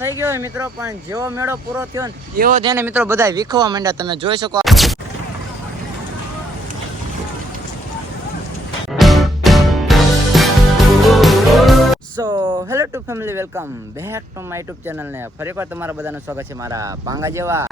થઈ ગયો મિત્રો, પણ જેવો મેળો પૂરો થયો ને, એવો તેને મિત્રો બધા વિખવા માંડ્યા. તમે જોઈ શકો so hello to family welcome back to my YouTube channel ને ફરી વાર તમારા બધાનું સ્વાગત છે મારા પાંગા જેવા.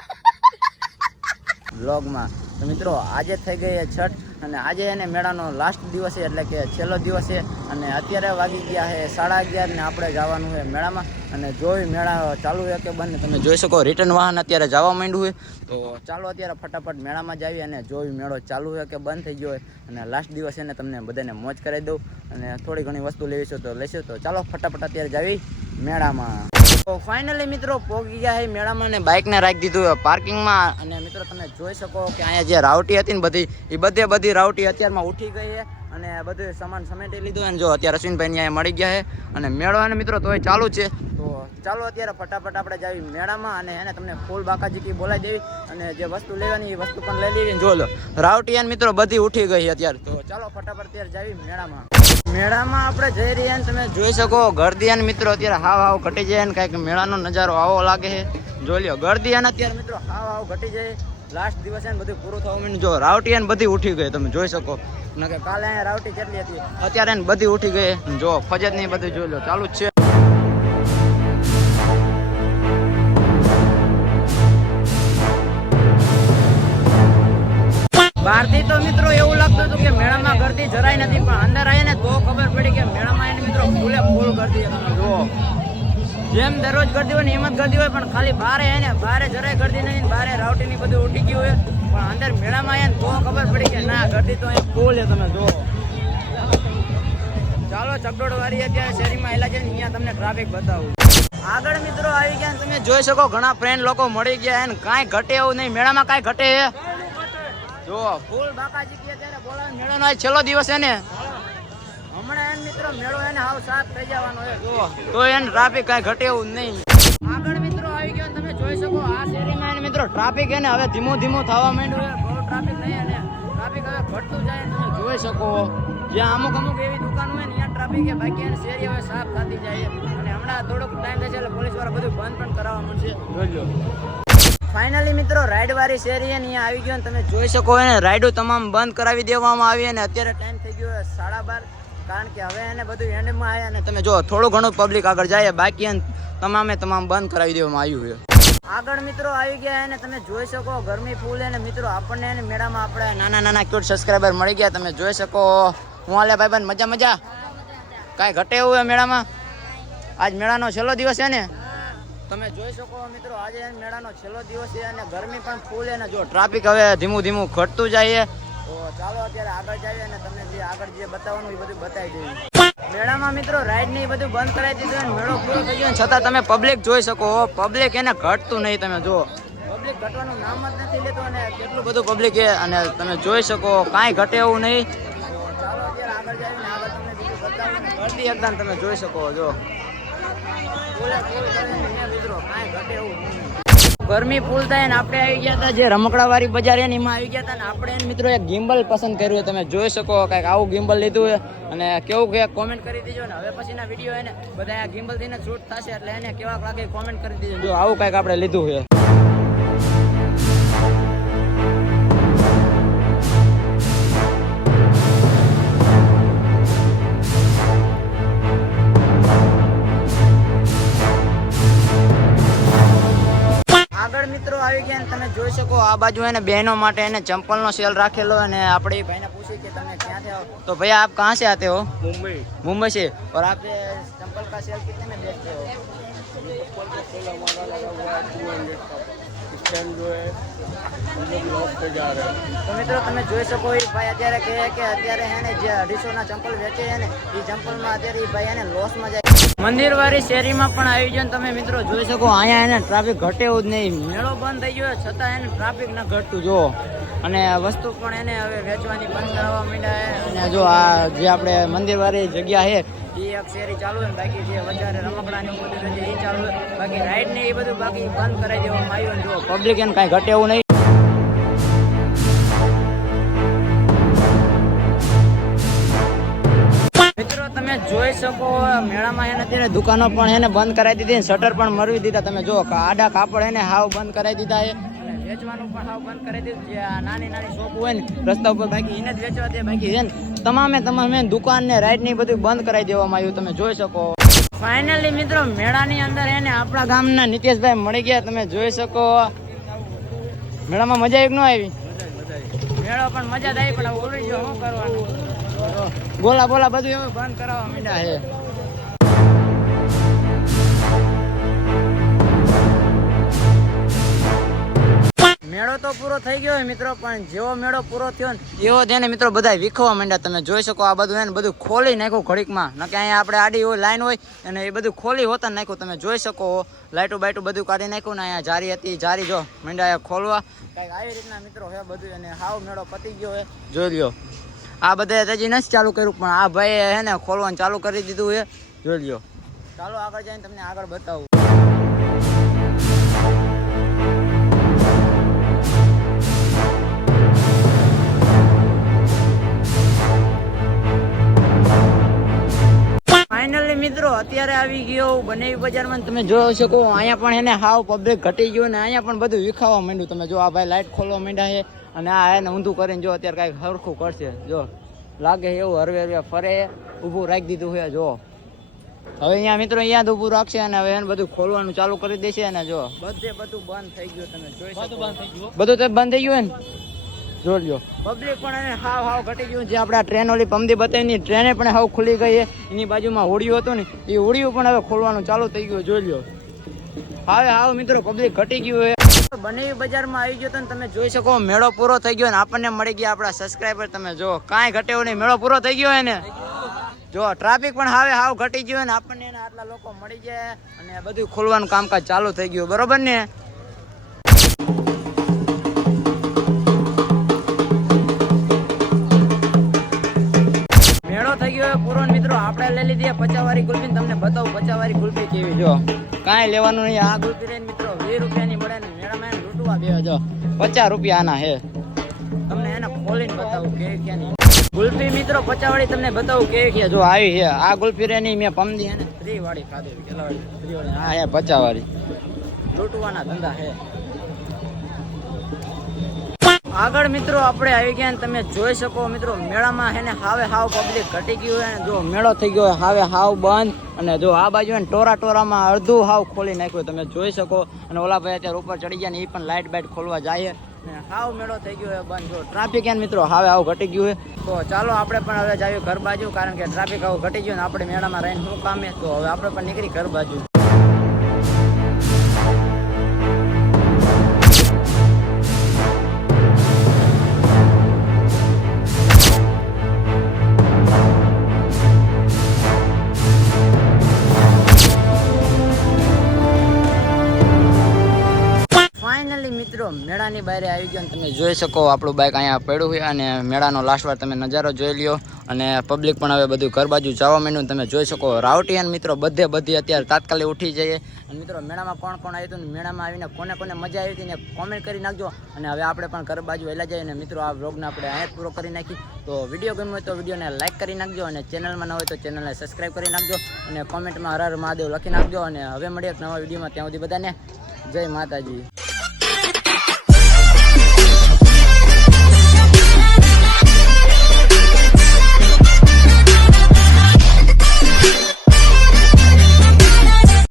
વ્લોગમાં તો મિત્રો, આજે થઈ ગઈ છઠ અને આજે એને મેળાનો લાસ્ટ દિવસ એટલે કે છેલ્લો દિવસ અને અત્યારે વાગી ગયા છે સાડા અગિયાર ને આપણે જવાનું છે મેળામાં. અને જોઈ મેળા ચાલુ છે કે બંધ, તમે જોઈ શકો રિટર્ન વાહન અત્યારે જવા માંડ્યું છે. તો ચાલો અત્યારે ફટાફટ મેળામાં જાવી અને જોઈ મેળો ચાલુ છે કે બંધ થઈ ગયો હોય અને લાસ્ટ દિવસ એને તમને બધાને મોજ કરાવી દઉં. અને થોડી ઘણી વસ્તુ લેવી છે તો લેશું. તો ચાલો ફટાફટ અત્યારે જાવી મેળામાં. તો ફાઇનલી મિત્રો પોગી ગયા છે મેળામાં ને બાઇકને રાખી દીધું પાર્કિંગમાં અને મિત્રો તમે જોઈ શકો કે અહીંયા જે રાવટી હતી ને બધી, એ બધે બધી રાવટી અત્યારમાં ઉઠી ગઈ છે અને બધું સામાન સમેટી લીધું અને જો અત્યારે અશ્વિનભાઈ અહીંયા મળી ગયા છે. અને મેળો અને મિત્રો તોય ચાલુ છે. તો ચાલો અત્યારે ફટાફટ આપણે જાવી મેળામાં અને એને તમને ફૂલ બાકાજીથી બોલાવી દેવી. અને જે વસ્તુ લેવાની એ વસ્તુ પણ લઈ લેવી. જો લો રાવટી અને મિત્રો બધી ઉઠી ગઈ અત્યારે. તો ચાલો ફટાફટ અત્યારે જાવી મેળામાં. મેળામાં આપણે જઈ રહ્યા ને તમે જોઈ શકો, ગરદિયાન મિત્રો અત્યારે હાવ હાવ ઘટી જાય ને કાંઈક મેળાનો નજારો આવો લાગે છે. જોઈ લ્યો, ગરદિયાન અત્યારે મિત્રો હાવ હાવ ઘટી જાય. લાસ્ટ દિવસે બધું પૂરું થવા માંડ્યું. જો, રાવટી બધી ઉઠી ગઈ, તમે જોઈ શકો. કાલે રાવટી કેટલી હતી? અત્યારે બધી ઉઠી ગઈ. જો ફજતની બધું જોઈ લો ચાલુ જ છે. બહારથી તો મિત્રો એવું લાગતું હતું કે મેળામાં ગરદી જરાય નથી પણ અંદર આવીને તો ખબર પડી કે મેળામાં આવીને મિત્રો ફૂલે ફૂલ ગરદી તમે જુઓ. જેમ દરરોજ ગરદી હોય ને એમ જ ગરદી હોય પણ ખાલી બારે હે ને બારે જરાય ગરદી નહીં બારે રાવટીની બધું ઉઠી ગયું હોય પણ અંદર મેળામાં આવીને તો ખબર પડી કે ના ગરદી તો અહીંયા ફૂલ છે તમે જુઓ. ચાલો ચકડોળ વાળી અત્યારે શેરીમાં આવેલા છે ને અહીંયા તમને ટ્રાફિક બતાવું. આગળ મિત્રો આવી ગયા ને તમે જોઈ શકો ઘણા ફ્રેન્ડ લોકો મળી ગયા એને કાંઈ ઘટે એવું નહીં મેળામાં કાંઈ ઘટે જો, ફૂલ બાકાજી કે ત્યારે બોલાવે મેળાનો આ છેલ્લો દિવસ છે ને. હમણાં એન મિત્રો, મેળો એને હાવ સાફ થઈ જવાનો છે. જો, તો એને ટ્રાફિક કાંઈ ઘટે એવું નહીં. આગળ મિત્રો આવી ગયો તમે જોઈ શકો, આ શેરીમાં એને મિત્રો ટ્રાફિક એને હવે ધીમું ધીમું થવા માંડ્યું બહુ ટ્રાફિક નહીં અને ટ્રાફિક હવે ઘટતું જાય તમે જોઈ શકો. જ્યાં અમુક અમુક એવી દુકાન હોય ને, ત્યાં ટ્રાફિક છે. બાકી એને શેરી હવે સાફ થતી જાય અને હમણાં થોડોક ટાઈમ થશે એટલે પોલીસવાળા બધું બંધ પણ કરાવવા મળશે જોઈ ફાઇનલી મિત્રો રાઈડ વાળી શેરી અહીંયા આવી ગયો ને તમે જોઈ શકો ને રાઈડો તમામ બંધ કરાવી દેવામાં આવી અને અત્યારે ટાઈમ થઈ ગયો સાડા બાર. કારણ કે હવે એને બધું એન્ડમાં આવ્યા અને તમે જો થોડું ઘણું પબ્લિક આગળ જાય, બાકી એને તમામે તમામ બંધ કરાવી દેવામાં આવ્યું છે. આગળ મિત્રો આવી ગયા અને તમે જોઈ શકો, ગરમી ફૂલ અને મિત્રો, આપણને એને મેળામાં આપણે નાના નાના ક્યુટ સબસ્ક્રાઈબર મળી ગયા. તમે જોઈ શકો, હું આલે ભાઈ મજા મજા? કાંઈ ઘટે એવું મેળામાં? આજ મેળાનો છેલ્લો દિવસ છે ને? તમે જોઈ શકો મિત્રો, આજે મેળાનો છેલ્લો દિવસ છે અને ગરમી પણ ફૂલ છે ને જો ટ્રાફિક હવે ધીમું ધીમું ઘટતું જાય તો ચાલો અત્યારે આગળ જઈએ અને તમને જે આગળ જે બતાવવાનું એ બધું બતાવી દઈએ. મેળામાં મિત્રો રાઈડ ને એ બધું બંધ કરાવી દીધું અને મેળો પૂરો થઈ ગયો છતાં તમે પબ્લિક જોઈ શકો પબ્લિક એને ઘટતું નહીં તમે જુઓ. પબ્લિક ઘટવાનું નામ જ નથી લેતું અને કેટલું બધું પબ્લિક છે અને તમે જોઈ શકો કાંઈ ઘટે એવું નહીં. ચાલો અત્યારે આગળ જઈએ આગળ તમને બીજું બતાવું ગરદી એકદમ તમે જોઈ શકો જો ગરમી ફૂલ થાય ને આપણે આવી ગયા હતા જે રમકડાવાળી બજાર એની માં આવી ગયા હતા ને આપણે એને મિત્રો એક ગિમ્બલ પસંદ કર્યું તમે જોઈ શકો કંઈક આવું ગિમ્બલ લીધું છે. અને કેવું કે કોમેન્ટ કરી દીજો ને. હવે પછીના વીડિયો એને બધા ગિમ્બલ થઈને શૂટ થશે એટલે એને કેવા લાગે કોમેન્ટ કરી દીજો. જો આવું કંઈક આપણે લીધું છે. શકો આ બાજુ એને બહેનો માટે એને ચંપલનો સેલ રાખેલો અને આપણે એ ભાઈને પૂછ્યું કે તમે ક્યાંથી આવો તો भैया आप कहाँ से आते हो मुंबई मुंबई से और आप ये चंपल का सेल कितने में बेचते हो चप्पल का सेल हमारा लगा हुआ है टू हंड्रेड का स्टैंड जो है हम लोग लॉस पे जा रहे हैं તો મિત્રો તમે જોઈ શકો એ ભાઈ અત્યારે કહે કે અત્યારે હે ને જે અઢીસોના ચંપલ વેચે છે ને એ ચંપલમાં અત્યારે એ ભાઈ એને લોસમાં જાય મંદિર વાળી શેરીમાં પણ આવી જાય ને તમે મિત્રો જોઈ શકો અહીંયા એને ટ્રાફિક ઘટે એવું જ નહીં મેળો બંધ થઈ ગયો છતાં એને ટ્રાફિક ન ઘટતું જો અને વસ્તુ પણ એને હવે વેચવાની બંધ કરાવવા માંડ્યા છે અને જો આ જે આપણે મંદિર વાળી જગ્યા છે એ શેરી ચાલુ હોય બાકી જે વધારે રમકડા ને બધું એ ચાલુ છે બાકી રાઈડ ને એ બધું બાકી બંધ કરાવી દેવામાં આવ્યું જો પબ્લિક એને કાંઈ ઘટે એવું નહીં. જોઈ શકો, મેળામાં એને અત્યારે દુકાનો પણ એને બંધ કરાવી દીધી શટર પણ મરવી દીધા. તમે જો આડા કાપડ એને હાવ બંધ કરાવી દીધા અને ફાઇનલી મિત્રો, મેળાની અંદર એને આપણા ગામના નીતેશભાઈ મળી ગયા, તમે જોઈ શકો. મેળામાં મજા એક ન આવી? મેળો પણ મજા આવી શું કરવાનું? બોલા બોલા બધું બંધ કરાવવા માંડ્યા છે. મેળો તો પૂરો થઈ ગયો હોય મિત્રો, પણ જેવો મેળો પૂરો થયો ને, એવો તેને મિત્રો બધા વિખવા માંડ્યા. તમે જોઈ શકો આ બધું એને બધું ખોલી નાખ્યું ઘડીકમાં. નકે અહીંયા આપણે આડી હોય, લાઈન હોય, અને એ બધું ખોલી હોતા નાખ્યું. તમે જોઈ શકો, લાઈટો બાઇટું બધું કાઢી નાખ્યું ને અહીંયા જારી હતી, જારી જો માંડ્યા ખોલવા. કંઈક આવી રીતના મિત્રો હે બધું, અને હાવ મેળો પતી ગયો હે. જોઈ લ્યો. આ બધા હજી નથી ચાલુ કર્યું, પણ આ ભાઈ હે ને ખોલવાનું ચાલુ કરી દીધું છે જોઈ લ્યો. ચાલો આગળ જઈને તમને આગળ બતાવું. અત્યારે આવી ગયો બને બજારમાં તમે જોઈ શકો અહીંયા પણ એને હાવ પબ્લિક ઘટી ગયું ને અહીંયા પણ બધું વિખાવા માંડ્યું. તમે જો આ ભાઈ લાઇટ ખોલવા માંડ્યા છે અને આ એને ઊંધું કરીને જો અત્યારે કાંઈક હરખું કરશે. જો લાગે એવું હરવે હરવે ફરે ઊભું રાખી દીધું છે જો. હવે અહીંયા મિત્રો અહીંયા જ ઊભું રાખશે અને હવે એને બધું ખોલવાનું ચાલુ કરી દેશે અને જો બધે બધું બંધ થઈ ગયું તમે જોઈ શકો બધું તો બંધ થઈ ગયું ને? લ્યો. પબ્લિક પણ એને હાવ હાવ ઘટી ગયું જે આપણે આ ટ્રેન ઓલી પમદી બતાવીની ટ્રેને પણ હાવ ખુલી ગઈ એની બાજુમાં હોડિયું હતું ને એ હોડિયું પણ હવે ખોલવાનું ચાલુ થઈ ગયું. જોઈ લો હવે હાવ મિત્રો પબ્લિક ઘટી ગયું છે. બને બજારમાં આવી ગયો તો તમે જોઈ શકો, મેળો પૂરો થઈ ગયો ને આપણને મળી ગયા આપણા સબસ્ક્રાઈબર તમે જો કાંઈ ઘટ્યો નહીં. મેળો પૂરો થઈ ગયો એને જો ટ્રાફિક પણ હવે હાવ ઘટી ગયો ને આપણને આટલા લોકો મળી ગયા અને બધું ખોલવાનું કામકાજ ચાલુ થઈ ગયું બરોબર ને? જો, કાંઈ લેવાનું નહીં. આ લઈને મિત્રો, વીસ રૂપિયાની મળે ને મેળામાં એને લૂંટવા બે જો. પચાસ રૂપિયા આના હે. તમને એને ખોલીને બતાવું કે ક્યાંની. ગુલ્ફી મિત્રો, પચાવાળી તમને બતાવું કે જો, આવી છે આ કુલ્ફી રેની મેં પમદી એને ત્રી વાળી ખાધી. કેટલા વાળી ત્રી હા, હે, પચાવાળી. લૂંટવાના ધંધા હે. આગળ મિત્રો આપણે આવી ગયા તમે જોઈ શકો મિત્રો, મેળામાં હે ને હાવે હાવ પબ્લિક ઘટી ગયું હોય ને, જો મેળો થઈ ગયો હાવે હાવ બંધ અને જો આ બાજુ હે ટોરા ટોરામાં અડધું હાવ ખોલી નાખ્યું તમે જોઈ શકો. અને ઓલા ભાઈ અત્યારે ઉપર ચડી ગયા ને એ પણ લાઇટ બાઇટ ખોલવા જાય હાવ મેળો થઈ ગયો હોય, બંધ. જો ટ્રાફિક હે મિત્રો, હાવે હાવ ઘટી ગયું હોય તો ચાલો આપણે પણ હવે જઈએ ઘર બાજુ, કારણ કે ટ્રાફિક હાવ ઘટી ગયું ને, આપણે મેળામાં રહીને શું કામે તો હવે આપણે પણ નીકળી ઘર બાજુ. મેળાની બહાર આવી ગયો તમે જોઈ શકો આપણું બાઇક અહીંયા પડ્યું હોય અને મેળાનો લાસ્ટ વાર તમે નજારો જોઈ લ્યો. અને પબ્લિક પણ હવે બધું ઘર બાજુ જવા માંડ્યું તમે જોઈ શકો. રાવટિયાન મિત્રો બધે બધી અત્યારે તાત્કાલિક ઉઠી જઈએ. અને મિત્રો, મેળામાં કોણ કોણ આવ્યું હતું મેળામાં આવીને કોને કોને મજા આવી હતી ને કોમેન્ટ કરી નાખજો. અને હવે આપણે પણ ઘર બાજુ વહેલા જઈએ અને મિત્રો, આ વ્લોગને આપણે અહીંયા પૂરો કરી નાખી તો વીડિયો ગમ્યો હોય તો વિડીયોને લાઇક કરી નાખજો અને ચેનલમાં ન હોય તો ચેનલને સબસ્ક્રાઈબ કરી નાખજો. અને કોમેન્ટમાં હર હર મહાદેવ લખી નાખજો. અને હવે મળીએ એક નવા વિડીયોમાં ત્યાં સુધી બધાને જય માતાજી.